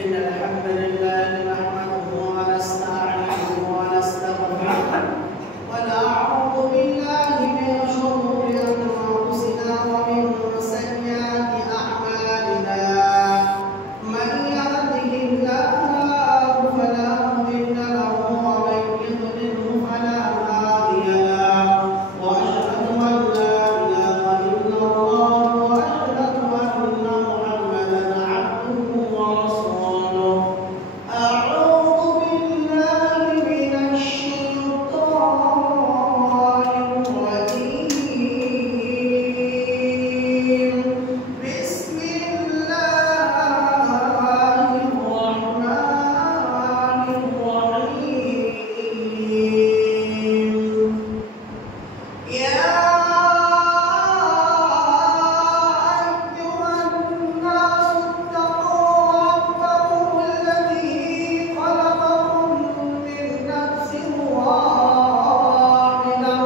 إن الحمد لله نحمده ونستعينه ونستغفره ونعوذ بالله من شرور أنفسنا ومن سيئات أعمالنا من يهده الله فلا مضل له ومن يضلله فلا هادي له وأشهد أن لا إله إلا الله وأشهد أن محمدا عبده ورسوله أعوذ بالله من الشيطان الرجيم بسم الله الرحمن الرحيم يا أيها الناس اتقوا ربكم الذي خلقكم من نفس واحدة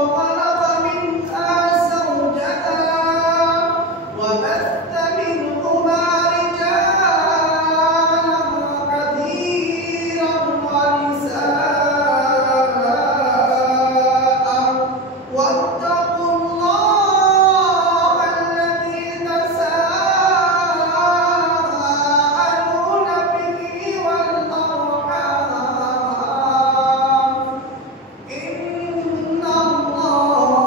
وخلق منها زوجها وبث منهما رجالا كثيرا ونساء واتقوا الله الذي تساءلون به والأرحام إن الله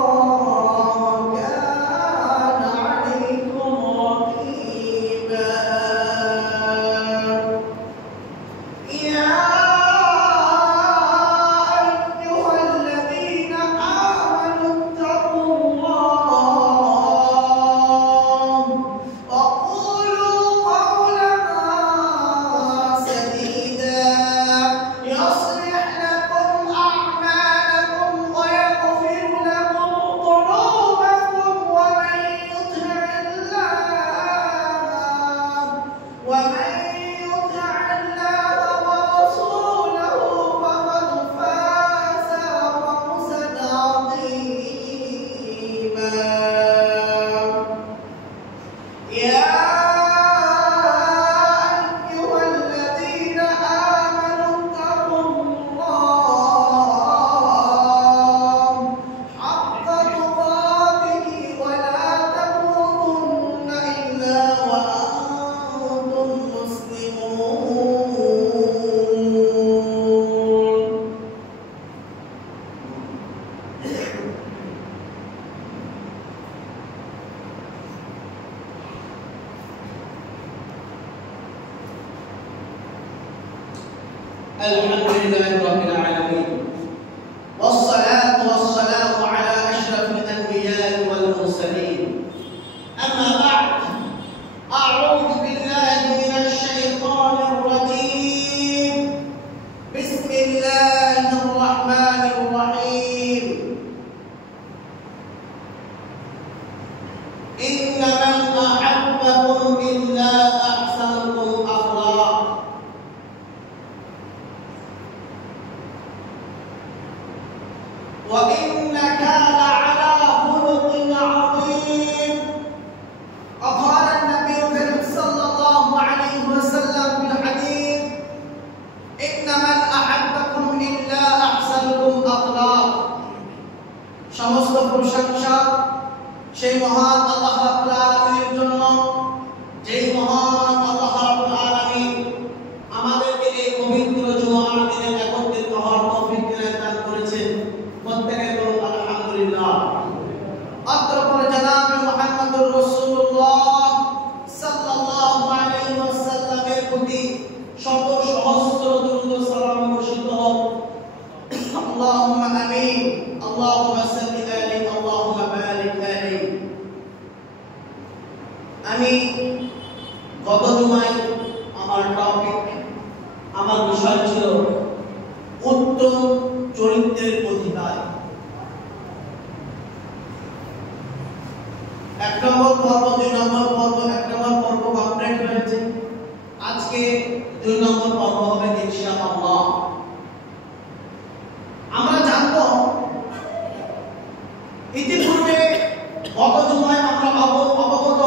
كان عليكم رقيبا يا أيها الذين آمنوا اتقوا الله وقولوا قولا سديدا يصلح لكم أعمالكم ويغفر لكم ذنوبكم ومن يطع الله ورسوله فقد فاز فوزا عظيما يا أيها الذين آمنوا اتقوا الله حق تقاته ولا تموتن إلا وأنتم مسلمون الحمد لله رب العالمين والصلاة والسلام على أشرف الأنبياء والمرسلين أما بعد أعوذ بالله من الشيطان الرجيم بسم الله الرحمن الرحيم إن من أحبكم إلا أحسنكم أخلاق وإنك لعلى خلق عظيم وقال النبي صلى الله عليه وسلم في الحديث إن من أحبكم إلا أحسنكم أخلاق সমস্ত প্রশংসা সেই মহান আল্লাহ রাব্বুল আলামিনের জন্য যেই মহান আল্লাহ রাব্বুল আলামিন আমাদেরকে এই পবিত্র জুমার দিনে একত্রিত হওয়ার তৌফিক দান করেছেন প্রত্যেকে বলুন আলহামদুলিল্লাহ অতঃপর জনাব মুহাম্মদুর রাসূলুল্লাহ সাল্লাল্লাহু আলাইহি ওয়াসাল্লামের প্রতি শত সহস্র দরুদ ও সালাম বর্ষিত হোক আল্লাহুম্মা আমিন আল্লাহুম্মা সাল্লি আলাইহি আল্লাহুম্মা বারিক আলাইহি আমি গত জুমায় আমার বিষয় ছিল উত্তম চরিত্রের অধিকার। এক নম্বর পর্ব, দুই নম্বর পর্ব, এক নম্বর পর্ব কমপ্লিট হয়েছে। আজকে দুই নম্বর পর্ব হবে ইনশাআল্লাহ। আমরা জানব ইতিপূর্বে গত জুমায় আমরা অবগত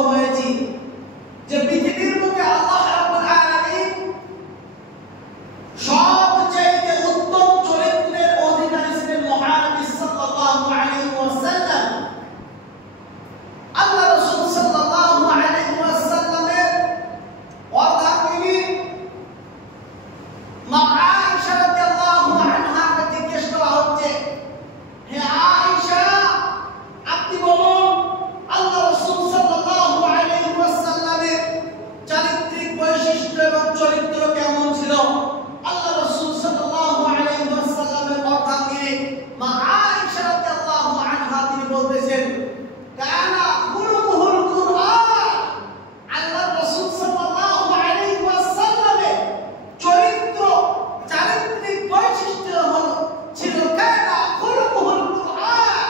বলেছেন কানা খুলুকুল কুরআন, আল্লাহ রাসূল সাল্লাল্লাহু আলাইহি ওয়াসাল্লামের চরিত্র চারিত্রিক বৈশিষ্ট্য হলো ছিল কানা খুলুকুল কুরআন।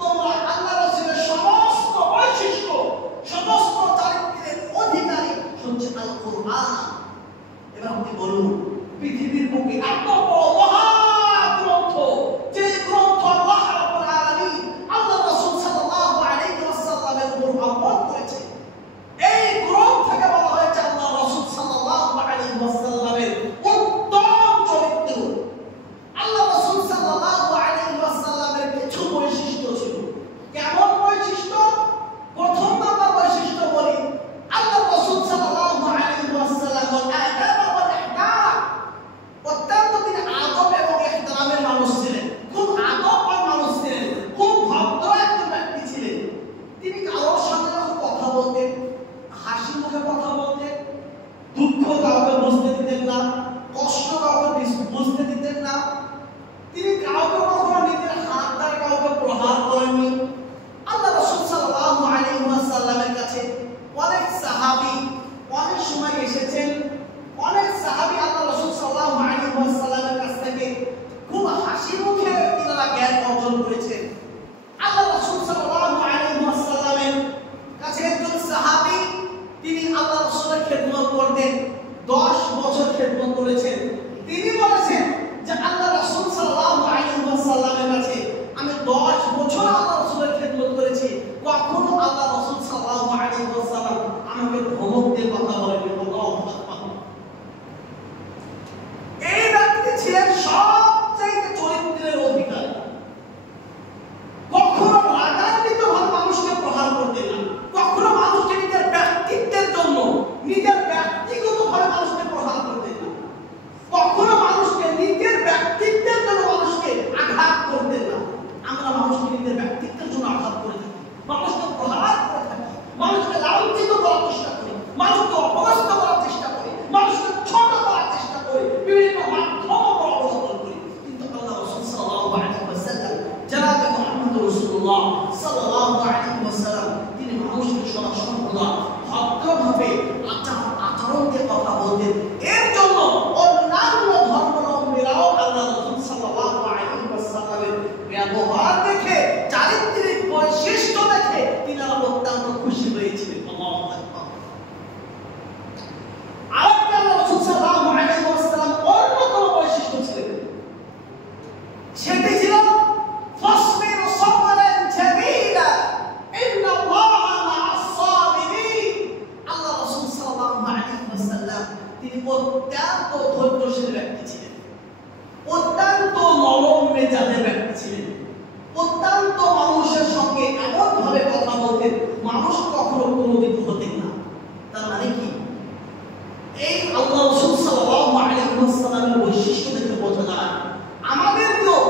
তোমরা আল্লাহ রাসূলের সমস্ত বৈশিষ্ট্য সমস্ত চারিত্রিকের অধিকারী হচ্ছে আল কুরআন। এবার আপনি বলুন পৃথিবীর বুকে এত বড় মহাগ্রন্থ, যে গ্রন্থ আল্লাহ রাব্বুল আলামিন আল্লাহ রাসূল সাল্লাল্লাহু আলাইহি ওয়াসাল্লামের উপর অবতীর্ণ করেছে, এই গ্রন্থকে বলা হয়েছে আল্লাহ রাসূল সাল্লাল্লাহু আলাইহি ওয়াসাল্লামের উত্তম চরিত্র। আল্লাহ রাসূল সাল্লাল্লাহু আলাইহি ওয়াসাল্লামের কিছু বৈশিষ্ট্য ছিল। কেমন বৈশিষ্ট্য? প্রথম নাম্বার বৈশিষ্ট্য বলি, আল্লাহ রাসূল সাল্লাল্লাহু আলাইহি ওয়াসাল্লামের আদাব ওয়াল ইহতারাম, অত্যন্ত তিনি আদব এবং ইহতারামের মানুষ ছিলেন, খুব আদববান মানুষ ছিলেন, খুব ভদ্র একজন ব্যক্তি ছিলেন। তিনি কারোর সাথে যখন কথা বলতেন হাসি মুখে কথা বলতেন, দুঃখ কাউকে বুঝতে দিতেন না, কষ্ট কাউকে বুঝতে দিতেন না। তিনি কাউকে কখনো নিজের হাত দ্বারা কাউকে প্রহার করেননি। আল্লাহ রাসূল সাল্লাল্লাহু আলাইহি ওয়াসাল্লামের কাছে অনেক সাহাবী অনেক সময় এসেছেন, অনেক সাহাবী আল্লাহ রাসূল সাল্লাল্লাহু আলাইহি ওয়াসাল্লামের কাছ থেকে খুব হাসি মুখে তিনারা জ্ঞান অর্জন করেছেন। আল্লাহ রাসূল সাল্লাল্লাহু আলাইহি ওয়াসাল্লামের কাছে একজন সাহাবী, তিনি আল্লাহ রাসূলের খেদমত করতেন, 10 বছর খেদমত করেছেন। তিনি বলেছেন যে আল্লাহ রাসূল সাল্লাল্লাহু আলাইহি ওয়াসাল্লামের কাছে আমি 10 বছর আল্লাহ রাসূলের খেদমত করেছি, কখনো আল্লাহ রাসূল সাল্লাল্লাহু আলাইহি ওয়াসাল্লাম আমাকে ধমক দিয়ে কথা বলেননি। আল্লাহু আকবার। এই ব্যক্তি ছিলেন সবচেয়ে চরিত্রের অধিকারী। কখনো রাগান্বিতভাবে মানুষকে প্রহার করতেন না, কখনো মানুষকে নিজের ব্যক্তিত্বের জন্য নিজের ব্যক্তিগতভাবে মানুষকে প্রহার করতেন না, কখনো মানুষকে নিজের ব্যক্তিত্বের জন্য মানুষকে আঘাত করতেন না। আমরা মানুষকে নিজের ব্যক্তিত্বের জন্য আঘাত করে থাকি, মানুষকে প্রহার করে থাকি, মানুষকে লাঞ্ছিত করার চেষ্টা করি, মানুষকে অপদস্থ করার চেষ্টা করি, মানুষকে ছোট করার চেষ্টা করি, বিভিন্ন মাধ্যম অবলম্বন করি। কিন্তু আল্লাহ রাসূল সাল্লাল্লাহু আলাইহি ওয়াসাল্লাম জনাবে মুহাম্মদ রাসূলুল্লাহ সাল্লাল্লাহু আলাইহি ওয়াসাল্লাম তিনি মানুষকে সর্বদা ভদ্রভাবে আচরণ দিয়ে কথা বলতেন। এর জন্য অন্যান্য ধর্মাবলম্বীরাও আল্লাহ রাসূল সাল্লাল্লাহু আলাইহি ওয়াসাল্লামের ব্যবহার দেখে, চারিত্রিক বৈশিষ্ট্য দেখে তিনারা অত্যন্ত খুশি হয়েছিলেন। আল্লাহু আকবার। আরেকটা আল্লাহ রাসূল সাল্লাল্লাহু আলাইহি ওয়াসাল্লাম অন্যতম বৈশিষ্ট্য ছিলেন, সেটি ছিল ফাসবির সাবরান জামিলা ইন্নাল্লাহা মা'আস সাবিরিন। আল্লাহ রাসূল সাল্লাল্লাহু আলাইহি ওয়াসাল্লাম তিনি অত্যন্ত ধৈর্যশীল ব্যক্তি ছিলেন, অত্যন্ত নরম মেজাজের ব্যক্তি ছিলেন, অত্যন্ত মানুষের সঙ্গে এমন ভাবে কথা বলতেন মানুষ কখনো কোনোদিন হতেন না। তার মানে কি? এই আল্লাহ রাসূল সাল্লাল্লাহু আলাইহি ওয়াসাল্লামের বৈশিষ্ট্য দেখে বোঝা যায় আমাদেরকেও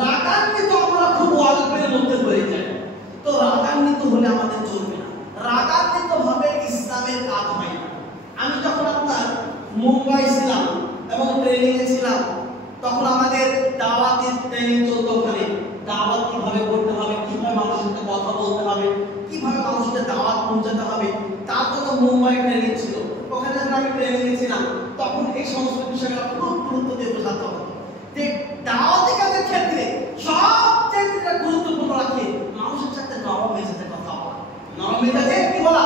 রাগান্বিত আমরা খুব অল্পের মধ্যে হয়ে যাই। তো রাগান্বিত হলে আমাদের চলবে না, রাগান্বিত ভাবে ইসলামের কাজ হয় না। আমি যখন আপনার মুম্বাই ছিলাম এবং ট্রেনিং এ ছিলাম, তখন আমাদের দাওয়াতের ট্রেনিং চলতো। ওখানে দাওয়াত কিভাবে করতে হবে, কিভাবে মানুষের সাথে কথা বলতে হবে, কিভাবে মানুষকে দাওয়াত পৌঁছাতে হবে, তার জন্য মুম্বাই ট্রেনিং ছিল। ওখানে যখন আমি ট্রেনিং এ ছিলাম তখন এই সমস্ত বিষয়গুলো খুব গুরুত্ব দিয়ে বোঝাতে হতো যে দাওয়াতি কাজের ক্ষেত্রে সবচেয়ে যেটা গুরুত্বপূর্ণ রাখে মানুষের সাথে নরম মেজাজে কথা বলা। নরম মেজাজে কি বলা?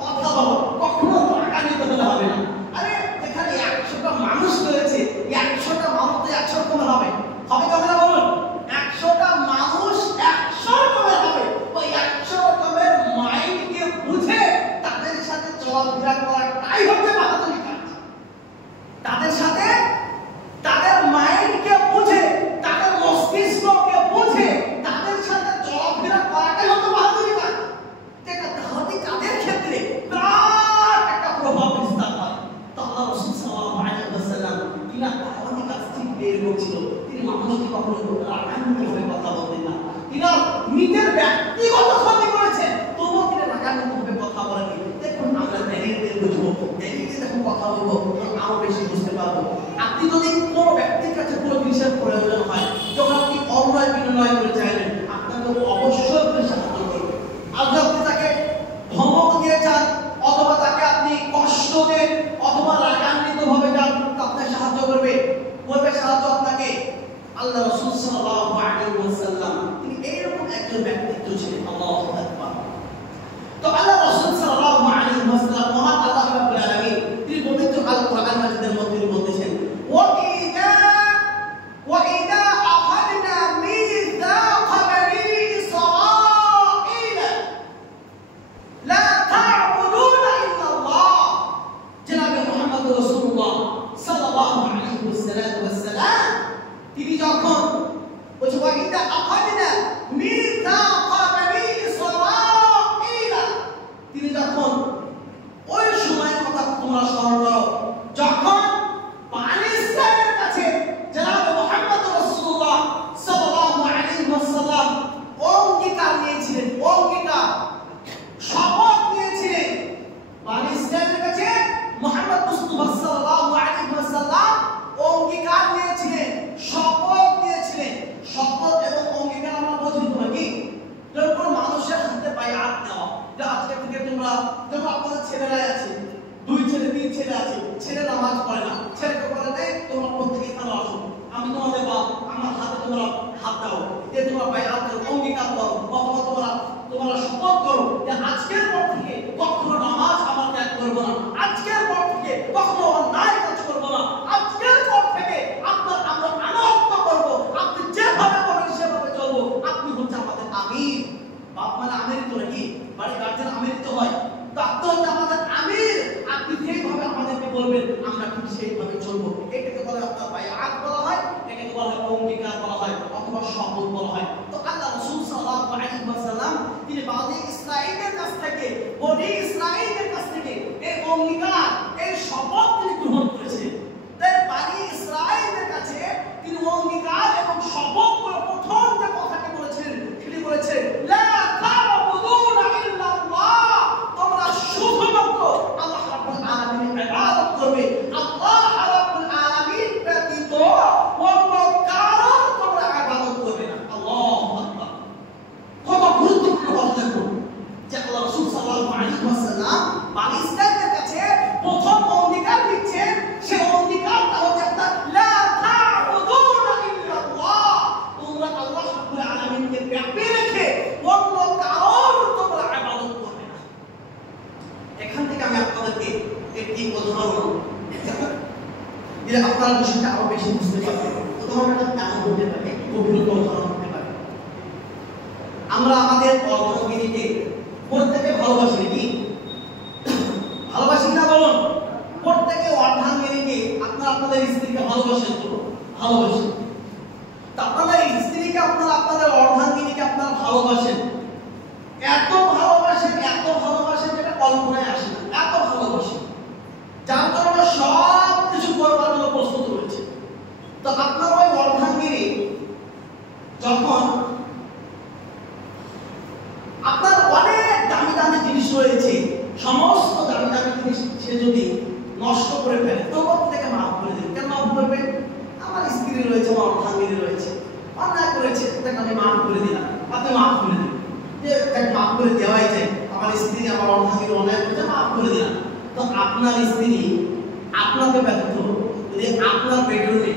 কথা বলা। কখনো রাগান্বিত হলে হবে না। আরে যেখানে 100টা মানুষ রয়েছে, 100টা মানুষ তো 100 রকমের হবে, হবে কবে না বলুন? 100টা মানুষ 100 রকমের হবে। ওই 100 রকমের মাইন্ডকে বুঝে তাদের সাথে চলাফেরা করাটাই হচ্ছে বাহাদুরি কাজ। তাদের সাথে তাদের মাইন্ডকে বুঝে, তাদের মস্তিষ্ককে বুঝে তাদের সাথে চলাফেরা করাটাই হচ্ছে বাহাদুরি কাজ। এটা দাওয়াতি কাজের ক্ষেত্রে বিরাট একটা প্রভাব বিস্তার হয়। তো আল্লাহ রাসূল সাল্লাল্লাহু আলাইহি ওয়াসাল্লাম তিনি দাওয়াতি কাজ ঠিক বের করছিল। তিনি মানুষকে কখনো রাগান্বিতভাবে কথা বলতেন না। তিনি নিজের ব্যক্তিগত ক্ষতি করেছেন, তবুও তিনি রাগান্বিতভাবে কথা বলেননি। দেখুন আমরা ট্রেনিংতে বুঝবো, ট্রেনিংতে যখন কথা বলবো আরো বেশি বুঝতে পারবো। আপনি যদি কোনো ব্যক্তির কাছে কোনো জিনিসের প্রয়োজন হয়, যখন আপনি অন্যায় বিনয় করে চাইলেন, আপনাকে অবশ্যই ছিলেন। আল্লাহু আকবার। তো আল্লাহ রাসূল সাল্লাল্লাহু আলাইহি ওয়াসাল্লাম মহান আল্লাহ রাব্বুল আলামিন তিনি পবিত্র আল কোরআন মাজিদের মধ্যে বলতেছেন وإذا أخذنا ميثاق بني إسرائيل لا تعبدون إلا الله جناب محمد رسول الله صلى الله عليه وسلم তিনি যখন বলছে وإذا أخذنا ميثاق بني إسرائيل তিনি যখন ওই সময়ের কথা তোমরা স্মরণ করো যখন বনি ইসরাঈলের কাছে জনাব মুহাম্মদ রাসূলুল্লাহ সাল্লাল্লাহু আলাইহি ওয়াসাল্লাম অঙ্গীকার নিয়েছিলেন, অঙ্গীকার শপথ নিয়েছিলেন। বনি ইসরাঈলের কাছে মুহাম্মদ মুস্তাফা সাল্লাল্লাহু আলাইহি ওয়াসাল্লাম অঙ্গীকার নিয়েছিলেন, শপথ নিয়েছিলেন। শপথ এবং অঙ্গীকার আমরা বুঝি তো নাকি? যখন কোনো মানুষের হাতে বায়াত নেওয়া, যে আজকে থেকে তোমরা আপনাদের ছেলেরা আছে, 2 ছেলে 3 ছেলে আছে, ছেলে নামাজ পড়ে না, ছেলেকে বলে দেয় তোমরা প্রত্যেকে এখানে আসো, আমি তোমাদের বাপ, আমার হাতে তোমরা হাত দাও, যে তোমরা বায়াত করো, অঙ্গীকার করো, অথবা তোমরা শপথ করো যে আজকের পর থেকে কখনো নামাজ আমার ত্যাগ করবো না, আজকের পর থেকে কখনো অন্যায় কাজ করবো না, আজকের পর থেকে আমরা আনুগত্য করবো, আপনি যেভাবে বলেন সেভাবে চলবো, আপনি হচ্ছে আমাদের আমির। বাপ মানে আমির তো নাকি? বাড়ি গার্জেন আমির তো হয়, তো আপনি হচ্ছে আমাদের আমির, আপনি যেভাবে আমাদেরকে বলবেন আমরা ঠিক সেইভাবে চলবো। এটাকে বলে আপনার বায়াত বলা হয়, এটাকে বলা হয় অঙ্গীকার বলা হয়, অথবা শপথ বলা হয়। তো আল্লাহ রাসূল সাল্লাল্লাহু আলাইহি ওয়াসাল্লাম তিনি বনি ইসরাঈলের কাছ থেকে এই অঙ্গীকার, এই শপথ তিনি গ্রহণ করেছিলেন। তাই বনি ইসরাঈলের কাছে তিনি অঙ্গীকার এবং শপথ করে প্রথম যে কথাটি বলেছিলেন সেটি বলেছেন লা তা'বুদুনা ইল্লাল্লাহ, তোমরা শুধুমাত্র আল্লাহ রাব্বুল আলামিনের ইবাদত করবে, আল্লাহ রাব্বুল আলামিন ব্যতীত অন্য কারো তোমরা ইবাদত করবে না। আল্লাহু আকবার। কত গুরুত্বপূর্ণ কথা দেখুন যে আল্লাহ রাসূল সাল্লাল্লাহু আলাইহি ওয়াসাল্লাম বনি ইসরাঈলের কাছে প্রথম অঙ্গীকার দিচ্ছেন, সেই অঙ্গীকারটা হচ্ছে লা তা'বুদুনা ইল্লাল্লাহ, তোমরা আল্লাহ রাব্বুল আলামিনকে ব্যাপী রেখে অন্য কারোর তোমরা ইবাদত করবে না। এখান থেকে আমি আপনাদেরকে একটি উদাহরণ দিলে আপনারা বিষয়টা আরো বেশি বুঝতে পারবেন। উদাহরণটা কেমন হতে পারে, গভীরতা উদাহরণ হতে পারে। আমরা আমাদের অর্ধাঙ্গিনীকে প্রত্যেকে ভালোবাসি নাকি? ভালোবাসি না বলুন? প্রত্যেকে অর্ধাঙ্গিনীকে আপনারা আপনাদের স্ত্রীকে ভালোবাসেন তো? ভালোবাসেন। তা আপনাদের স্ত্রীকে আপনারা আপনাদের অর্ধাঙ্গিনীকে আপনারা ভালোবাসেন, এত ভালোবাসেন যেটা কল্পনায় আসে না, এত ভালোবাসেন যার কারণে সব কিছু করবার জন্য প্রস্তুত রয়েছে। তো আপনার ওই অর্ধাঙ্গিনী যখন আপনার অনেক দামি দামি জিনিস রয়েছে, সমস্ত দামি দামি জিনিস সে যদি নষ্ট করে ফেলে তো থেকে মাফ করে দেবেন। কেন মাফ করবেন? আমার স্ত্রী রয়েছে, আমার অর্ধাঙ্গিনী রয়েছে, অন্যায় করেছে, তাকে আমি মাফ করে দিলাম, আপনি মাফ করে দিন, যে তাকে মাফ করে দেওয়াই যায়, আমার স্ত্রী আমার অর্ধাঙ্গিনী অন্যায় করেছে, মাফ করে দিলাম। তো আপনার স্ত্রী আপনাকে ব্যতীত যদি আপনার বেডরুমে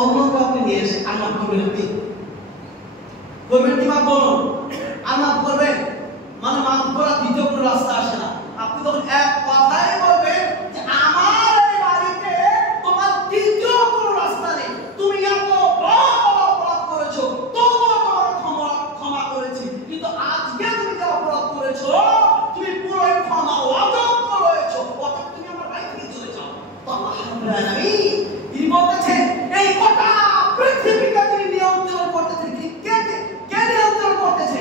অন্য কাউকে নিয়ে এসে আর মাফ করবেন, আপনি করবেন কি? মাফ করুন, আর মাফ করবেন মানে মাফ করার দ্বিতীয় কোনো রাস্তা আসে না। আপনি তখন এক কথাই বলবেন যে আমার এই বাড়িতে তোমার দ্বিতীয় কোনো রাস্তা নেই, তুমি এত বড় অপরাধ করেছো, তবুও তোমার ক্ষমা করেছি, কিন্তু আজকে তুমি যে অপরাধ করেছো তুমি পুরো ক্ষমা অযোগ্য রয়েছো, অতএব তুমি আমার বাড়ি থেকে চলে যাও। তো আল্লাহ রাব্বুল আলামিন তিনি বলতেছেন এই গোটা পৃথিবীকে তিনি নিয়ন্ত্রণ করতেছেন। কে নিয়ন্ত্রণ করতেছেন?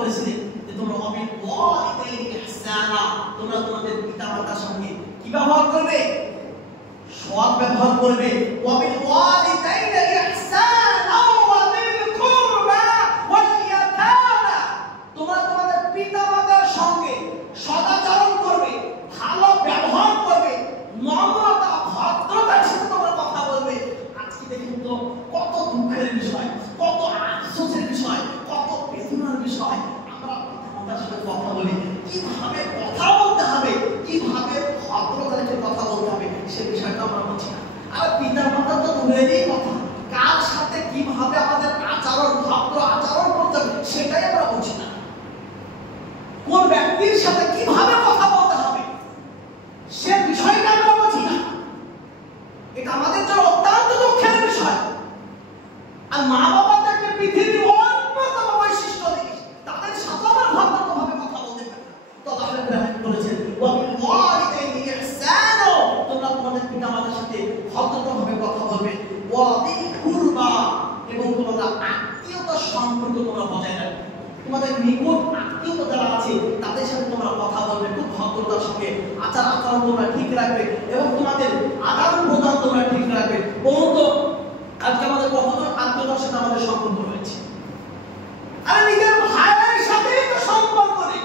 করেছিলেন যে তোমরা অবিল ওয়ালিদাইনি ইহসানা, তোমরা তোমাদের পিতামাতার সঙ্গে কি ব্যবহার করবে? সৎ ব্যবহার করবে। ওয়াবিল ওয়ালিদাইনি ইহসানা ওয়া বিল কুরবা ওয়াল ইয়াতামা, তোমরা তোমাদের পিতামাতার সঙ্গে সদাচরণ করবে, ভালো ব্যবহার করবে, নম্রতা ভদ্রতার সাথে তোমরা কথা বলবে। আজকে দেখুন তো কত দুঃখের বিষয়, কত আফসোসের বিষয়, কত বেদনার বিষয়। আমরা পিতামাতার সাথে কথা বলি, কিভাবে কথা বলতে হবে, কিভাবে ভদ্রতার সাথে কথা বলতে হবে, সে বিষয়টা আমরা বুঝি না। আর পিতামাতা তো দূরেরই কথা, কার সাথে কিভাবে আমাদের আচরণ, ভদ্র আচরণ করতে হবে সেটাই আমরা বুঝি না। কোন ব্যক্তির সাথে কিভাবে কথা বলতে হবে সে বিষয়টা আমরা বুঝি না। এটা আমাদের জন্য অত্যন্ত দুঃখের বিষয়। আর মা বাবাদেরকে পৃথিবীর অন্যতম বৈশিষ্ট্য দেখি, তাদের সাথে আমরা ভদ্রভাবে কথা বলতে পারি না। তো আল্লাহ রাব্বুল বলেছেন ওয়াবিল ওয়ালিদাইনি ইহসানা, তোমরা তোমাদের পিতামাতার সাথে ভদ্রভাবে কথা বলবে। ওয়াবিল কুরবা, এবং তোমরা আত্মীয়তার সম্পর্ক তোমরা বজায় রাখবে। তোমাদের নিকট আত্মীয়তা যারা আছে তাদের সাথে তোমরা কথা বলবে, খুব ভদ্রতার সঙ্গে আচার আচরণ তোমরা ঠিক রাখবে এবং তোমাদের আদান প্রদান তোমরা ঠিক রাখবে। বলুন তো আজকে আমাদের কতজন আত্মীয়তার সাথে আমাদের সম্পর্ক রয়েছে? আরে নিজের ভাইয়ের সাথেই তো সম্পর্ক নেই,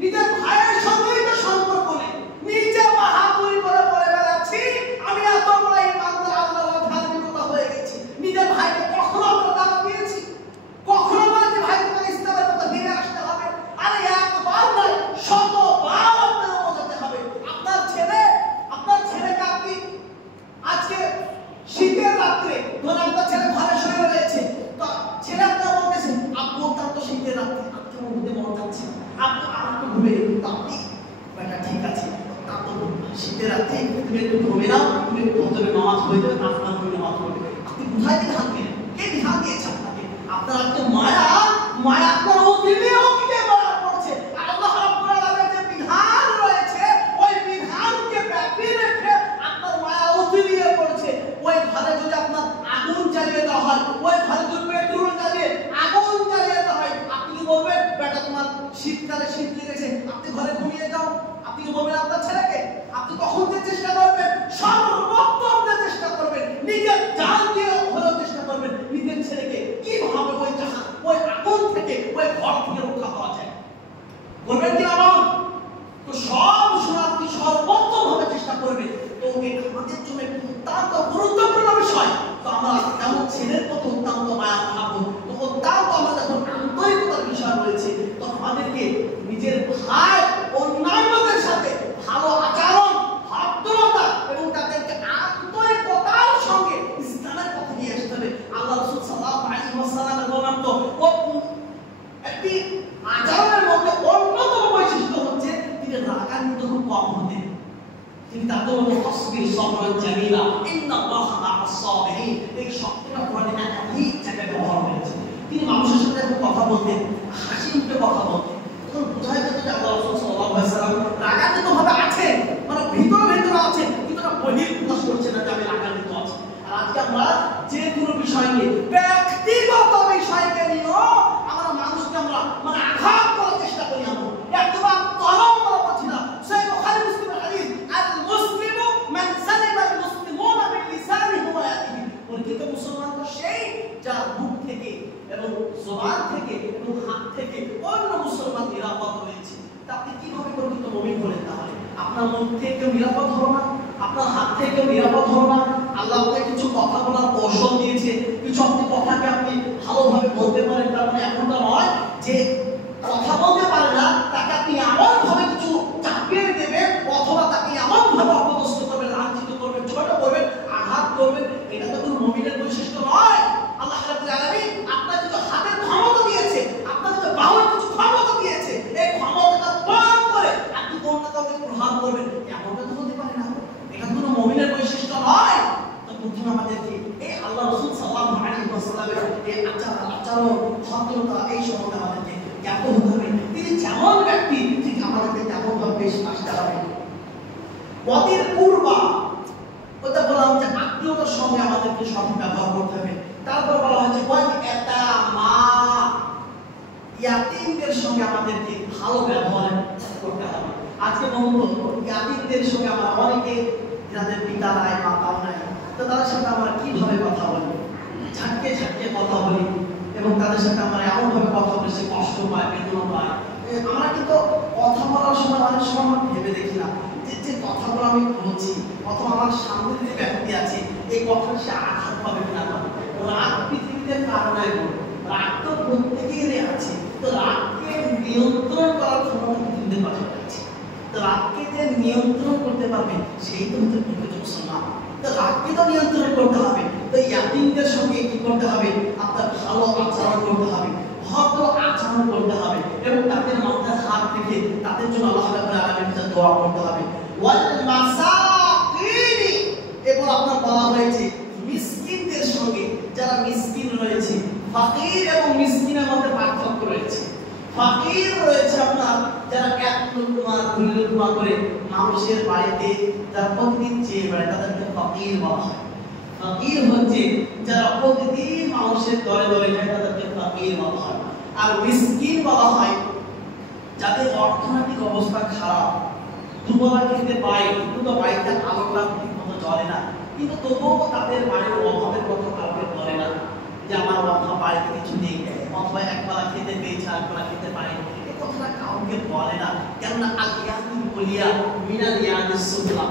নিজের ভাইয়ের সঙ্গেই তো সম্পর্ক নেই। নিজে বাহাদুরি করে বলে বেড়াচ্ছি আমি এত বড় ইমানদার, আল্লাহর ধার্মিকতা হয়ে গেছি। নিজের ভাইকে কখনো আমরা দাওয়াত দিয়েছি? কখনো বলেছি ভাই তোমার ইসলামের কথা ফিরে আসতে হবে? আরে একবার নয়, শতবার আপনাকে বোঝাতে হবে। আপনার ছেলেকে আপনি আজকে শীতের রাত্রে ধরে আপনার ছেলে ঘরে শুয়ে রয়েছে, তো ছেলে আপনার বলতেছে আপু তার তো শীতের রাত্রে আপনি মধ্যে মন যাচ্ছে, আপনি একটু ঘুমিয়ে আপনি বেটা ঠিক আছে, তার তো শীতের রাত্রে তুমি একটু ঘুমিয়ে নাও, তুমি প্রথমে নামাজ হয়ে যাবে, আপনার ঘুমিয়ে নামাজ পড়বে। আপনি কোথায় ধ্যান দিলেন? কে ধ্যান দিয়েছে আপনাকে? আপনার তো মায়া আপনার অধীনেও কে মায়া করছে। আল্লাহ রাব্বুল আলামিনের যে বিধান রয়েছে ওই বিধানকে ব্যাপী রেখে আপনার মায়া অধীনে পড়ছে। ওই ঘরে যদি আপনার আগুন জ্বালিয়ে দেওয়া হয়, ওই ঘরে যদি পেট্রোল জ্বালিয়ে আগুন জ্বালিয়ে দেওয়া হয়, আপনি কি বলবেন বেটা তোমার শীতকালে শীত লেগেছে, আপনি ঘরে ঘুমিয়ে যাও? আপনি কি বলবেন আপনার ছেলেকে? আপনি কখন যে চেষ্টা করবেন, সর্বোত্তম চেষ্টা করবেন, নিজের জান দিয়ে হলেও চেষ্টা করবেন নিজের ছেলেকে কিভাবে ওই আগুন থেকে, ওই ঘর থেকে রক্ষা পাওয়া যায়। বলবেন কি আমার? তো সব সময় আপনি সর্বোত্তম ভাবে চেষ্টা করবেন। তো এটা আমাদের জন্য অত্যন্ত গুরুত্বপূর্ণ বিষয়। তো আমরা এমন ছেলের প্রতি অত্যন্ত মায়া ভাবো, তো অত্যন্ত আমরা যখন আন্তরিকতার বিষয় রয়েছে, তো আমাদেরকে নিজের ভাই অন্যান্যদের সাথে ভালো আচরণ, ভদ্রতা এবং তাদেরকে আন্তরিকতার সঙ্গে ইসলামের পথে নিয়ে আসতে হবে। আল্লাহ রাসূল সাল্লাল্লাহু আলাইহি ওয়াসাল্লামের বললাম তো একটি আচরণের মধ্যে অন্যতম বৈশিষ্ট্য হচ্ছে তিনি রাগান্বিত খুব কম হতেন। তিনি তাদের তাসবির সবরান জামিলা ইন্নাল্লাহা মা'আস সাবিরিন, এই শব্দটা কোরআনে একাধিক জায়গায় ব্যবহার হয়েছে। তিনি মানুষের সাথে যখন কথা বলতেন হাসি মুখে কথা বলতেন, তখন বোঝা যেত যে আল্লাহ রাসূল সাল্লাল্লাহু আলাইহি ওয়াসাল্লাম রাগান্বিত ভাবে আছেন, মানে ভিতরে আছেন কিন্তু না বহির প্রকাশ করছে না যে আমি রাগান্বিত আছি। আর আজকে আমরা যে কোনো বিষয় নিয়ে, ব্যক্তিগত বিষয়কে নিয়েও আমরা মানুষকে আমরা মানে আঘাত করার চেষ্টা করি। আমরা একবার তলব করা পাচ্ছি না। সহিহ বুখারী মুসলিমের হাদিস, আল মুসলিমু মান সালিমা আল মুসলিমুনা বিল লিসানিহি ওয়া ইয়াদিহি, প্রকৃত মুসলমান তো সেই যার মুখ থেকে এবং জবান থেকে এবং হাত থেকে অন্য মুসলমান নিরাপদ রয়েছে। তা আপনি কিভাবে প্রকৃত মুমিন হলেন? তাহলে আপনার মুখ থেকে কেউ নিরাপদ হলো না, আপনার হাত থেকে কেউ নিরাপদ হলো না। আল্লাহ আপনাকে কিছু কথা বলার কৌশল দিয়েছে, কিছু আপনি কথাকে আপনি ভালোভাবে বলতে পারেন, তার মানে এমনটা নয় যে কথা বলতে পারে না তাকে আপনি এমন ভাবে কিছু চাপিয়ে দেবেন অথবা তাকে এমন ভাবে অপদস্থ করবেন, লাঞ্ছিত করবেন, ছোট করবেন, আঘাত করবেন। এটা তো কোনো মুমিনের বৈশিষ্ট্য নয়। আল্লাহ রাব্বুল আলামিন আপনাকে যে হাতের ক্ষমতা দিয়েছে, আপনাকে যে বাহুর কিছু ক্ষমতা দিয়েছে, এই ক্ষমতাটা প্রয়োগ করে আপনি কোনটা কাউকে প্রহার করবেন, এমনটা তো হতে পারে না। এটা কোনো মুমিনের বৈশিষ্ট্য নয়। তো প্রথমে আমাদেরকে এই আল্লাহ রাসূল সাল্লাল্লাহু আলাইহি ওয়াসাল্লামের এই আচরণ, ভদ্রতা এই সম্বন্ধে আমাদেরকে জ্ঞাত হতে হবে। তিনি যেমন ব্যক্তি ঠিক আমাদেরকে তেমন ভাবে পেশ আসতে হবে। ওয়াদিল কুরবা, ওটা বলা হচ্ছে আত্মীয়তার সঙ্গে আমাদেরকে সঠিক ব্যবহার করতে হবে। তারপর বলা হচ্ছে ওয়াল ইয়াতামা, ইয়াতীমদের ইয়াতিমদের সঙ্গে আমাদেরকে ভালো ব্যবহার করতে হবে। আজকে বন্ধু ইয়াতিমদের সঙ্গে আমরা অনেকে যাদের পিতা নাই মাতাও নাই, তো তাদের সাথে আমরা কিভাবে কথা বলি? ঝাঁকে ঝাঁকে কথা বলি এবং তাদের সাথে আমরা এমনভাবে কথা বলি সে কষ্ট পায়, বেদনা পায়। আমরা কিন্তু কথা বলার সময় অনেক সময় আমরা ভেবে দেখি না যে কথাগুলো আমি বলছি অথবা আমার সামনে যে ব্যক্তি আছে এই কথা সে আঘাত পাবে কিনা। রাগ পৃথিবীতে কারণে রাগ তো প্রত্যেকেরই আছে, তো রাগকে নিয়ন্ত্রণ করার ক্ষমতা পৃথিবীতে পাওয়া যাচ্ছে। তো রাগকে যে নিয়ন্ত্রণ করতে পারবে সেই তো হচ্ছে প্রকৃত মুসলমান। তো রাগকে তো নিয়ন্ত্রণ করতে হবে। তো ইয়াতিমদের সঙ্গে কি করতে হবে? আপনার ভালো আচরণ করতে হবে, ভদ্র আচরণ করতে হবে এবং তাদের মাথায় হাত রেখে তাদের জন্য আল্লাহ রাব্বুল আলামিনের কাছে দোয়া করতে হবে। ওয়াল মাসাকিন, এবং আপনার বলা হয়েছে মিসকিনদের সঙ্গে, যারা মিসকিন রয়েছে। ফাকির এবং মিসকিনের মধ্যে পার্থক্য রয়েছে। ফাকির রয়েছে আপনার যারা এক লুকমা দুই লুকমা করে মানুষের বাড়িতে যারা প্রতিদিন চেয়ে বেড়ায় তাদেরকে ফাকির বলা হয়। ফাকির হচ্ছে যারা প্রতিদিন মানুষের দরে দরে যায় তাদেরকে ফাকির বলা হয়। আর মিসকিন বলা হয় যাদের অর্থনৈতিক অবস্থা খারাপ, দুবেলা খেতে পায় কিন্তু বাড়িতে আলোটা ঠিকমতো জ্বলে না, কিন্তু তবুও তাদের বাড়ির অভাবের কথা কাউকে বলে না যে আমার অভাব বাড়িতে কিছু নেই, অথবা একবেলা খেতে পেয়েছে আরেকবেলা খেতে পারে, এই কথাটা কাউকে বলে না। কেননা আল ইয়াদুল উলিয়া মিনাল ইয়াদিস সুফলা,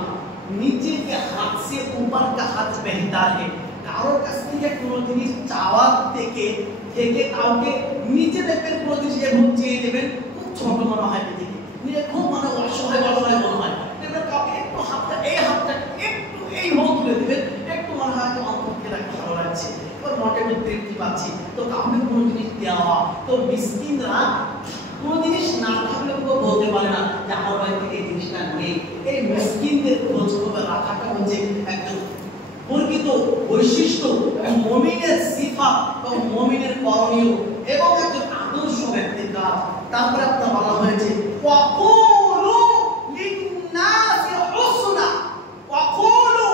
नीचे के हाथ से ऊपर का हाथ बेहतर है। কারোর কাছ থেকে কোনো জিনিস চাওয়ার থেকে কাউকে নিচে দেখবেন কোনো জিনিস এবং চেয়ে নেবেন খুব ছোট মনে হয়, নিজেকে নিজে খুব মানে অসহায় মনে হয়। দেখবেন কাউকে একটু হাতটা একটু এই হোক তুলে দেবেন, একটু মনে হয় যে অন্তরকে ভালো লাগছে, এবার মনে একটু তৃপ্তি পাচ্ছি। তো কাউকে কোনো জিনিস দেওয়া, তো মিসকিনরা কোনো জিনিস না থাকলে কেউ বলতে পারে না যে আমার বাড়িতে এই জিনিসটা নেই। এই মিসকিনদের খোঁজ খবর রাখাটা হচ্ছে একজন প্রকৃত বৈশিষ্ট্য এবং মুমিনের সিফাত এবং মুমিনের করণীয় এবং একজন আদর্শ ব্যক্তির কাজ। তারপরে আপনার বলা হয়েছে ওয়াকুলু লিন্নাসি হুসনা, ওয়াকুলু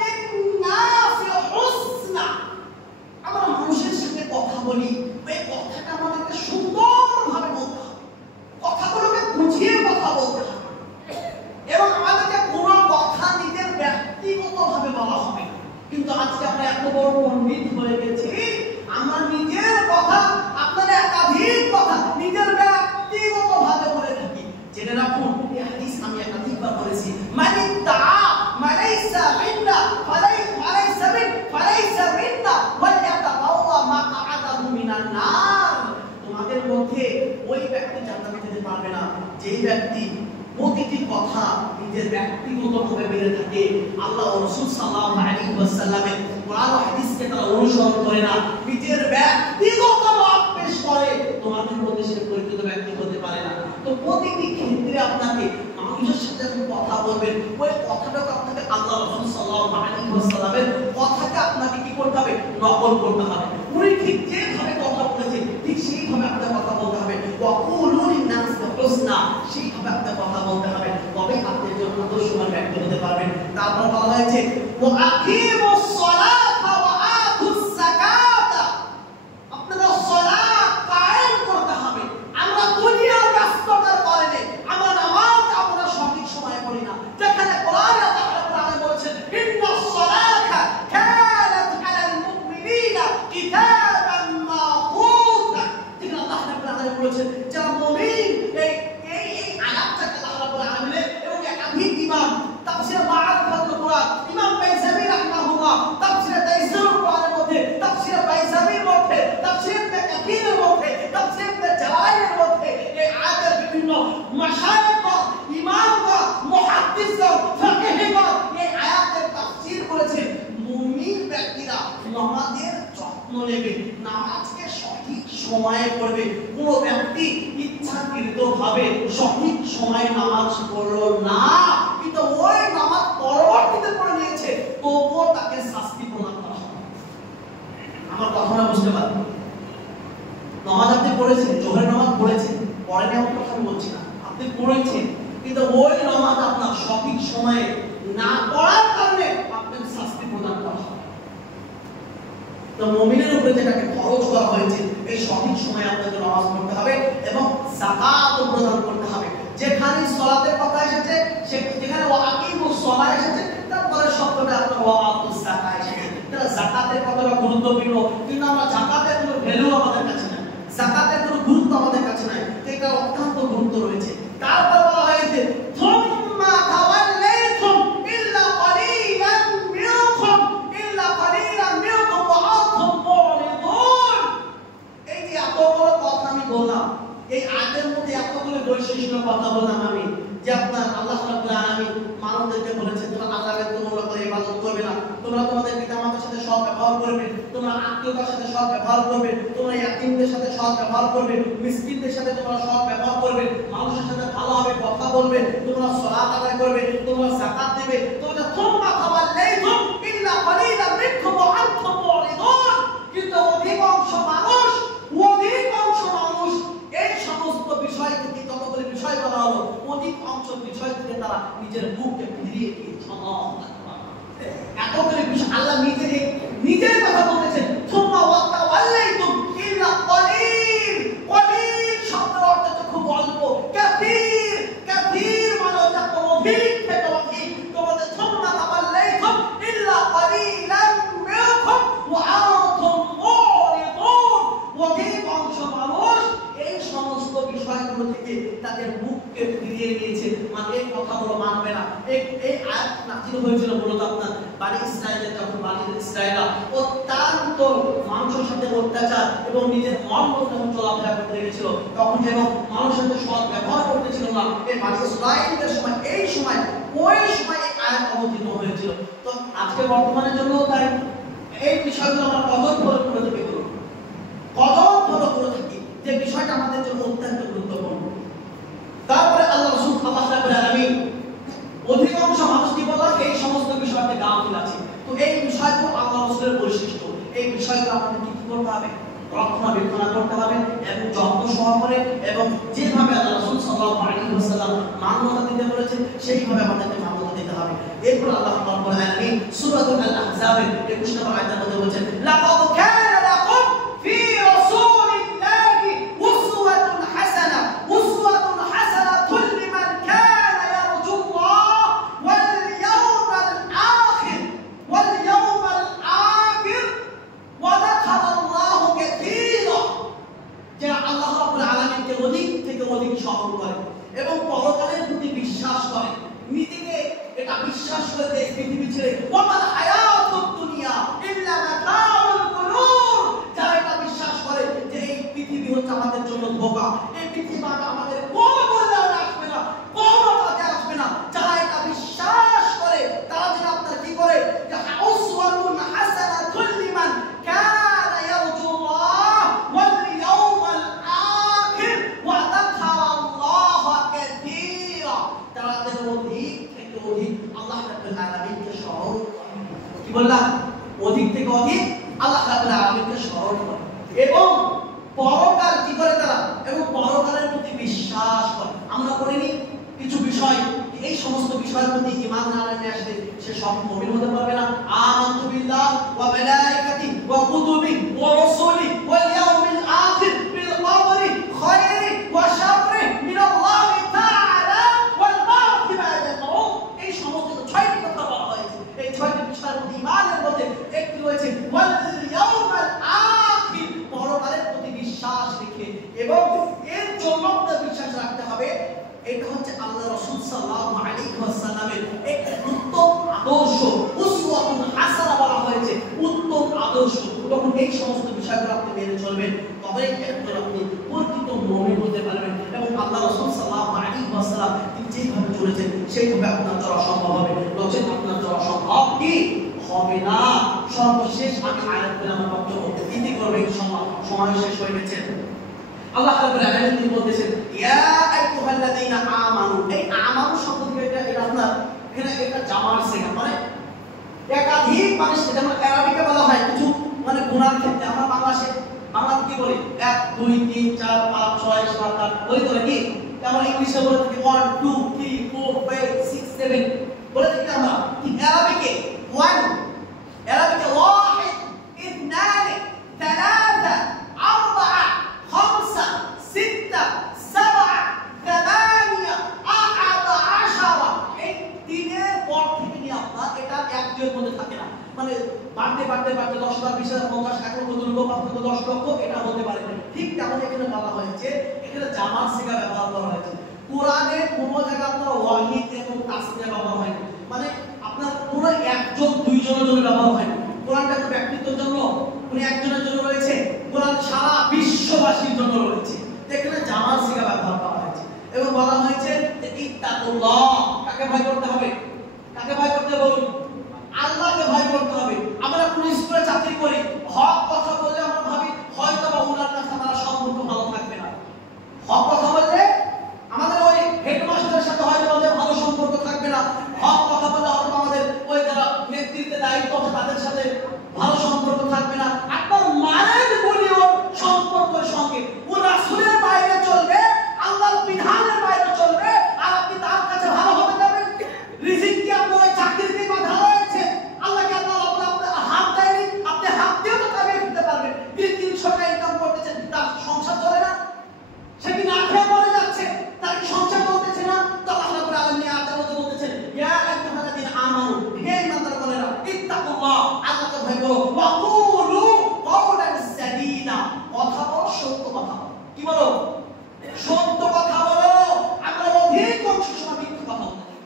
লিন্নাসি হুসনা। আমরা মানুষের সাথে কথা বলি, এই কথাটা আমাদেরকে সুন্দরভাবে বলতে হবে, কথাগুলোকে বুঝিয়ে কথা বলতে হবে এবং আমাদেরকে কোনো কথা নিজের ব্যক্তিগতভাবে বলা হবে। কিন্তু আজকে আমরা এত বড় পণ্ডিত হয়ে গেছি, আমরা নিজের কথা আপনাদের একাধিক কথা নিজের ব্যক্তিগতভাবে বলে থাকি। জেনে রাখুন এই হাদিস আমি একাধিকবার বলেছি, মানিত্তা মালাইসা মিন্না ফালাইসা মিন্না ওয়াল ইয়াতাবাওয়া মাকআদাহু মিনান নার। তোমাদের মধ্যে ওই ব্যক্তি জান্নাতে যেতে পারবে না যেই ব্যক্তি প্রতিটি কথা নিজের ব্যক্তিগতভাবে বেড়ে থাকে। আল্লাহ ও রাসূল সাল্লাল্লাহু আলাইহি ওয়াসাল্লামের কোরআন ও হাদিসকে তারা অনুসরণ করে না, নিজের ব্যক্তিগত মত পেশ করে, তোমাদের মধ্যে সে পরিচিত ব্যক্তি হতে পারে না। তো প্রতিটি ক্ষেত্রে আপনাকে মানুষের সাথে যখন কথা বলবেন ওই কথাটাকে আপনাকে আল্লাহ রাসূল সাল্লাল্লাহু আলাইহি ওয়াসাল্লামের কথাকে আপনাকে কি করতে হবে? নকল করতে হবে। উনি ঠিক যেভাবে কথা বলেছেন ঠিক সেইভাবে আপনাকে কথা বলতে হবে। ওয়াকুলু লিন্নাসি হুসনা, সেইভাবে আপনাকে কথা বলতে হবে, তবে আপনি একজন আদর্শবান ব্যক্তি হতে পারবেন। তারপর বলা হয়েছে ওয়া আকিমুস সালাতা ওয়া আতুস যাকাতা, আপনারা সালাত কায়েম করতে হবে। আমরা দুনিয়ার ব্যস্ততার কারণে আমরা নামাজ আমরা সঠিক সময়ে পড়ি না, যেখানে কোরআনে আল্লাহ রাব্বুল আলামিন বলেছেন ইন্নাস সালাতা কানাত আলাল মুমিনিনা কিতাবান মাওকুতা। ঠিক আল্লাহ রাব্বুল আলামিন বলেছেন যারা মুমিন, এই আয়াতটাকে আল্লাহ রাব্বুল আলামিন এবং একাধিক ইমাম তাফসীর মাআরিফাতুল কোরআন ইমাম বাইজাবি রাহিমাহুল্লাহ তাফসীর তাইসিরুল কোরআনের মধ্যে, তাফসীর বাইজাবির মধ্যে, তাফসীর কাসিরের মধ্যে, তাফসীর জালাইলের মধ্যে এই আয়াতের বিভিন্ন মাশায়েখগণ, ইমামগণ, মুহাদ্দিসগণ, ফাকিহগণ এই আয়াতের তাফসীর করেছেন। মুমিন ব্যক্তিরা নামাজের যত্ন নেবে, নামাজকে সঠিক সময়ে পড়বে। কোন ব্যক্তি ইচ্ছাকৃতভাবে সঠিক সময়ে নামাজ পড়লো না কিন্তু ওই নামাজ পরবর্তীতে পড়ে নিয়েছে, তবুও তাকে শাস্তি প্রদান করা হবে। আমার কথাটা বুঝতে পারবেন? নামাজ আপনি পড়েছেন, জোহরের নামাজ পড়েছেন, পড়েন এমন কথা বলছি না, আপনি পড়েছেন কিন্তু ওই নামাজ আপনার সঠিক সময়ে না পড়ার কারণে আপনাকে শাস্তি প্রদান করা হবে। তো মুমিনের উপরে যেটাকে ফরজ করা হয়েছে এই সঠিক সময়ে আপনাকে নামাজ পড়তে হবে এবং যাকাত প্রদান করতে হবে। যেখানে সালাতের কথা এসেছে যেখানে ওয়াকিমুস সালাহ এসেছে তারপরে শব্দটা আপনার ওয়াতুস যাকাত এসেছে। তাহলে যাকাতের কথাটা গুরুত্বপূর্ণ, কিন্তু আমরা যাকাতের কোনো ভ্যালু আমাদের কাছে নাই, যাকাতের কোনো গুরুত্ব আমাদের কাছে নাই। এটা অত্যন্ত গুরুত্ব রয়েছে। তারপর বলা হয়েছে থুম্মা তাওয়াল্লাইতুম ইল্লা ক্বালিলান মিনকুম ওয়া আনতুম মুরিদুন। এই যে এত বড় কথা আমি বললাম, এই আয়াতের মধ্যে এতগুলো বৈশিষ্ট্য কথা বললাম আমি, যে আপনার আল্লাহ রাব্বুল আলামিন মানবদেরকে বলেছেন তোমরা আল্লাহর তোমরা করে ইবাদত করবে না, তোমরা তোমাদের পিতামাতার সাথে সৎ ব্যবহার করবে, তোমরা আত্মীয়তার সাথে সৎ ব্যবহার করবে, তোমরা ইয়াতীমদের সাথে সৎ ব্যবহার করবে, মিসকিনদের সাথে তোমরা সৎ ব্যবহার করবে, মানুষের সাথে ভালোভাবে কথা বলবে, তোমরা সালাত আদায় করবে, তোমরা যাকাত দেবে। তোমরা থুম্মা তাওয়াল্লাইতুম ইল্লা ক্বালিলান মিনকুম ওয়া আনতুম মুরিদুন। কিন্তু অধিকাংশ মানুষ এই সমস্ত বিষয় থেকে, যতগুলো বিষয় বলা হলো, অধিকাংশ বিষয় থেকে তারা নিজের মুখকে ফিরিয়ে দিয়েছে। এতগুলো বিষয় আল্লাহ নিজের কথা বলেছেন। থুম্মা ওয়াতাওয়াল্লাইতুম ইল্লা ক্বালিল। ক্বালিল শব্দের অর্থ তো খুব অল্প। কাসীর মানে হচ্ছে অধিক থেকে অধিক। তোমাদের থুম্মা তাওয়াল্লাইতুম ইল্লা ক্বালিলান মিনকুম ওয়া আনতুম মুরিদুন। অধিকাংশ মানুষ এই সমস্ত বিষয়গুলো থেকে তাদের মুখকে ফিরিয়ে নিয়েছে, মানে এই কথাগুলো মানবে না। এই আয়াত নাযিল হয়েছিল মূলত আপনার বনি ইসরাঈলের, যখন বনি ইসরাঈলরা অত্যন্ত মানুষের সাথে অত্যাচার এবং নিজের মন মতো চলাফেরা করতে লেগেছিল, তখন এবং মানুষের সাথে সৎ ব্যবহার করতেছিল না, এই বনি ইসরাঈলদের সময় ওই সময় এই আয়াত অবতীর্ণ হয়েছিল। তো আজকে বর্তমানের জন্য তাই এই বিষয়গুলো আমরা কদর করে থেকে করব, কদর করে থাকি, যে বিষয়টা আমাদের জন্য অত্যন্ত গুরুত্বপূর্ণ। তারপরে আল্লাহ রাসূল সাল্লাল্লাহু আলাইহি ওয়াসাল্লাম অধিকাংশ মানুষ কি বলে এই সমস্ত বিষয়তে গাফিল আছে। তো এই বিষয়গুলো আল্লাহ রাসূলের বৈশিষ্ট্য, এই বিষয়গুলো আমাদের কি করতে হবে? রক্ষণাবেক্ষণ করতে হবে এবং যত্ন সহকারে এবং যেভাবে আল্লাহ রাসূল সাল্লাল্লাহু আলাইহি ওয়াসাল্লাম মান্যতা দিতে বলেছেন সেইভাবে আমাদেরকে মান্যতা দিতে হবে। এরপর আল্লাহ রাব্বুল আলামিন সূরাতুল আহজাবের 21 নম্বর আয়াতের মধ্যে বলেছেন লাকাদ কানা লাকুম ফি রাসূলিল্লাহি উসওয়াতুন হাসানাতুন লিমান কানা ইয়ারজুল্লাহ ওয়াল ইয়াওমাল আখির ওয়া যাকারাল্লাহু কাসীরা। যে আল্লাহ রাব্বুল আলামিনকে অধিক থেকে অধিক স্মরণ করে এবং পরকালের প্রতি বিশ্বাস করে, নিজেকে এটা বিশ্বাস করে যে পৃথিবী ছেড়ে ওয়ামাল হায়াতুদ দুনিয়া ইল্লা মাতাউল গুরুর, যারা এটা বিশ্বাস করে যে এই পৃথিবী হচ্ছে আমাদের জন্য ধোঁকা, এই পৃথিবী আমাদের কোনো কল্যাণে আসবে না, কোনো কাজে আসবে না, যারা এটা বিশ্বাস করে তারা যেন আপনার কি করে যে উসওয়াতুন হাসানাতুল লিমান কানা ইয়ারজুল্লাহ ওয়াল ইয়াওমাল আখির ওয়া যাকারাল্লাহু কাসীরা। তারা যেন অধিক থেকে অধিক আল্লাহ রাব্বুল আলামিনকে স্মরণ করে। কি বললাম? অধিক থেকে অধিক আল্লাহ রাব্বুল আলামিনকে স্মরণ করে এবং পরকাল কি করে তারা, এবং পরকালের প্রতি বিশ্বাস করে। আমরা পড়িনি কিছু বিষয়, এই সমস্ত বিষয়ের প্রতি ঈমান না আনলে আসলে সে সব মুমিন হতে পারবে না। আমানতু বিল্লাহ ওয়া মালাইকাতি ওয়া কুতুবি ওয়া রাসূলি ওয়াল ইয়াউমিল আখির বিল কদরি খায়রি ওয়া শাররি মিনাল্লাহি তাআলা ওয়াল বা'থি বা'দাল মাউত। এই সমস্ত ছয়টি কথা বলা হয়েছে। এই ছয়টি বিষয়ের প্রতি ঈমানের মধ্যে একটি রয়েছে ওয়াল ইয়াউমাল আখির, পরকালের প্রতি বিশ্বাস রেখে, এবং এর জন্য বিশ্বাস রাখতে হবে। এটা হচ্ছে আল্লাহ রাসূল সাল্লাল্লাহু আলাইহি ওয়াসাল্লামের এক উত্তম আদর্শ, উসওয়াতুন হাসানাহ বলা হয়েছে, উত্তম আদর্শ। তখন এই সমস্ত বিষয়গুলো আপনি মেনে চলবেন, তবেই একজন আপনি প্রকৃত মুমিন হতে পারবেন এবং আল্লাহ রাসূল সাল্লাল্লাহু আলাইহি ওয়াসাল্লাম তিনি যেভাবে চলেছেন সেইভাবে আপনার চলা সম্ভব হবে। নচেত আপনার চলা সম্ভব কি হবে না। সর্বশেষ আমি আয়াত করে আমার বক্তব্য ইতি করব ইনশাআল্লাহ, সময় শেষ হয়ে গেছে। আল্লাহ রাব্বুল আলামিন তিনি বলতেছেন ইয়া আইয়ুহাল্লাযীনা আমানু। এই আমানু শব্দটি এটা আপনার এখানে এটা জামার সিগা, মানে একাধিক মানুষ, যেমন আরবিতে বলা হয় কিছু মানে গুনার ক্ষেত্রে, আমরা বাংলা কি বলি 1 2 3 4 5 6 7 8 বলি তো নাকি? আমরা ইংলিশে বলে থাকি 1 2 3 4 5 6 7 বলে থাকি আমরা। আরবিতে 1, আরবিতে 1 2 3 4 5 লক্ষ 5 লক্ষ 10 লক্ষ এটা হতে পারে। ঠিক তেমন এখানে বলা হয়েছে এখানে জামার সিগা ব্যবহার করা হয়েছে। কোরআনে কোনো জায়গা আপনার ওয়াহিদ এবং তাসনিয়া ব্যবহার হয়নি, মানে আপনার কোনো একজন দুইজনের জন্য ব্যবহার হয়নি। কোরআনটা কোনো ব্যক্তিত্বের জন্য কোনো একজনের জন্য রয়েছে, কোরআন সারা বিশ্ববাসীর জন্য রয়েছে। এখানে জামার সিগা ব্যবহার করা হয়েছে এবং বলা হয়েছে যে ইত্তাকুল্লাহ, কাকে ভয় করতে হবে? কাকে ভয় করতে বলুন? আল্লাহকে ভয় করতে হবে। আমরা কোন স্কুলে চাকরি করি, হক কথা বললে আমরা ভাবি হয়তো বা ওনার কাছে আমার সম্পর্ক ভালো থাকবে না। হক কথা বললে আমাদের ওই হেডমাস্টারের সাথে হয়তো আমাদের ভালো সম্পর্ক থাকবে না। হক কথা বললে হয়তো আমাদের ওই যারা নেতৃত্বে দায়িত্ব আছে তাদের সাথে ভালো সম্পর্ক থাকবে না। আপনার মায়ের বলিও সম্পর্কের সঙ্গে ও রাসূলের বাইরে চলবে, আল্লাহর বিধানের বাইরে চলবে, আর আপনি তার কাছে ভালো হতে যাবেন। রিজিক কি আপনার চাকরিতে বাধা রয়েছে? আল্লাহকে আল্লাহ আপনার হাত দেয়নি, আপনি হাত দিয়েও তো কামিয়ে খেতে পারবেন। 300 টাকা ইনকাম করতেছেন, তার সংসার চলে না, সে কি না খেয়ে মরে যাচ্ছে, তার কি সংসার চলতেছে না? তো আল্লাহ রাব্বুল আলামিন আয়াতের মধ্যে বলতেছেন ইয়া আইয়ুহাল্লাযীনা আমানু, হে ঈমানদারগণেরা, ইত্তাকুল্লাহ, আল্লাহকে ভয় করো, ওয়া কুলু কাওলান সাদীদা, কথা বলো, সত্য কথা বলো। কি বলো? সত্য কথা বলো। আমরা অধিকাংশ সময় মিথ্যা কথা বলি।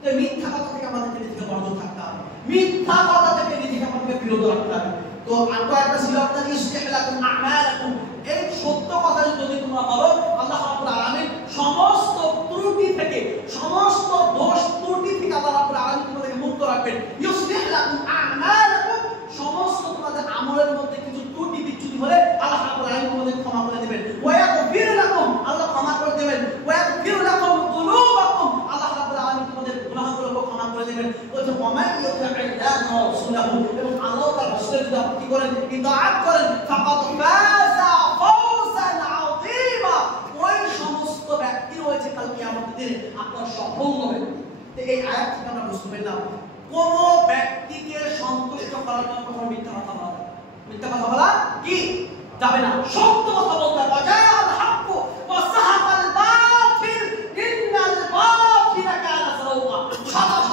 তো মিথ্যা কথা থেকে আমাদেরকে নিজেকে বর্জন থাকতে হবে, মিথ্যা কথা থেকে নিজেকে আমাদেরকে বিরত রাখতে হবে। তো আরেকটা একটা ছিল আপনার ইসতিহলাকুম আমালাকুম, এই সত্য কথা যদি তোমরা বলো, আল্লাহ রাব্বুল আলামিন সমস্ত ত্রুটি থেকে, সমস্ত দোষ ত্রুটি থেকে আল্লাহ রাব্বুল আলামিন তোমাদেরকে মুক্ত রাখবেন। ইসতিহলাকুম আমালাকুম, সমস্ত তোমাদের আমলের মধ্যে কিছু ত্রুটি বিচ্যুতি হলে আল্লাহ রাব্বুল আলামিন তোমাদের ক্ষমা করে দিবেন। ওয়া ইয়াগফির লাকুম, আল্লাহ ক্ষমা করে দিবেন। ওয়া ইয়াগফির লাকুম যুনুবাকুম, আল্লাহ রাব্বুল আলামিন তোমাদের গুনাহগুলোকে ক্ষমা করে দিবেন। ওয়া ওয়ামান ইউতি'আল্লাহ ওয়া রাসূলাহু, এবং আল্লাহ ও তার রাসূলের যদি আপনি করেন, ইতাআত করেন, ফাকাদ ফাযা ফাওজান আযীমা, ওই সমস্ত ব্যক্তি রয়েছে কাল কিয়ামতের দিনে আপনার সফল হবে। তো এই আয়াত থেকে আমরা বুঝতে পারলাম কোন ব্যক্তিকে সন্তুষ্ট করার জন্য কখনো মিথ্যা কথা বলা, মিথ্যা কথা বলা কি যাবে না, সত্য কথা বলতে হবে। জাআল হাক্কু ওয়া সাহাকাল বাতিল, ইন্নাল বাতিলা কানা যারুকা,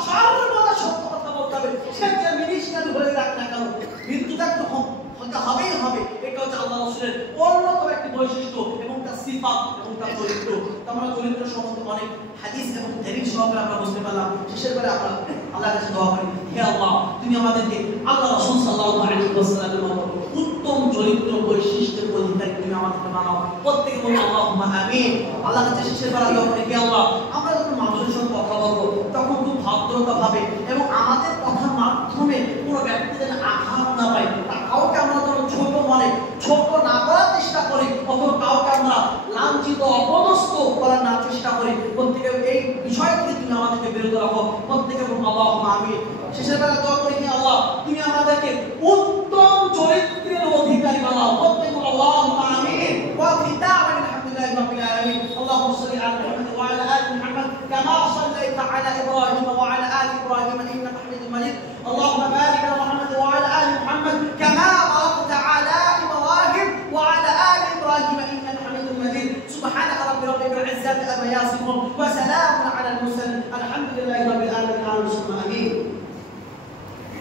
সর্বদা সত্য কথা বলতে হবে। সে যে মিনিস্টার হয়ে রাখ না কেন, মৃত্যুটা তো হবেই হবে। এটা হচ্ছে আল্লাহ রাসূলের অন্যতম একটি বৈশিষ্ট্য এবং তার সিফাত এবং তার চরিত্র। আমরা চরিত্র সম্বন্ধে অনেক হাদিস এবং দলিল সহকারে আমরা বুঝতে পারলাম। শেষের পরে আমরা আল্লাহর কাছে দোয়া করি, হে আল্লাহ, তুমি আমাদেরকে আল্লাহ রাসূল সাল্লাল্লাহু আলাইহি ওয়াসাল্লামের মতো উত্তম চরিত্র বৈশিষ্ট্যের অধিকারী তুমি আমাদেরকে বানাও। প্রত্যেকে বলি আল্লাহুম্মা আমিন। আল্লাহর কাছে শেষের পরে দোয়া করি, হে আল্লাহ, আমরা যখন মানুষের সঙ্গে কথা বলবো তখন খুব ভদ্রতা ভাবে এবং আমাদের কথার মাধ্যমে কোনো ব্যক্তি যেন আঘাত না পায়, কাউকে আমরা যেন ছোট মনে ছোট না করার চেষ্টা করি, অথবা কাউকে আমরা লাঞ্ছিত অপদস্থ করার না চেষ্টা করি। প্রত্যেকে এই বিষয় থেকে তুমি আমাদেরকে বিরত রাখো। প্রত্যেকে আল্লাহুম্মা আমিন। শেষের বেলা দোয়া করি, হে আল্লাহ, তুমি আমাদেরকে উত্তম চরিত্রের অধিকারী বানাও। প্রত্যেকে আল্লাহুম্মা আমিন। ওয়া খিতামান আলহামদুলিল্লাহি রাব্বিল আলামিন। আল্লাহুম্মা সাল্লি আলা মুহাম্মাদ ওয়া আলা আলি মুহাম্মাদ কামা সাল্লাইতা আলা ইব্রাহিম ওয়া আলা আলি ইব্রাহিম ইন্নাকা হামিদুম মাজিদ। আল্লাহুম্মা বারিক আলা মুহাম্মাদ ওয়া আলা আলি মুহাম্মাদ কামা বারাকতা আলা ইব্রাহিম ওয়া আলা আলি ইব্রাহিম ইন্নাকা হামিদুম মাজিদ। সুবহানাকা রাব্বিল ইজ্জাতি amma yasifun wa salamun ala al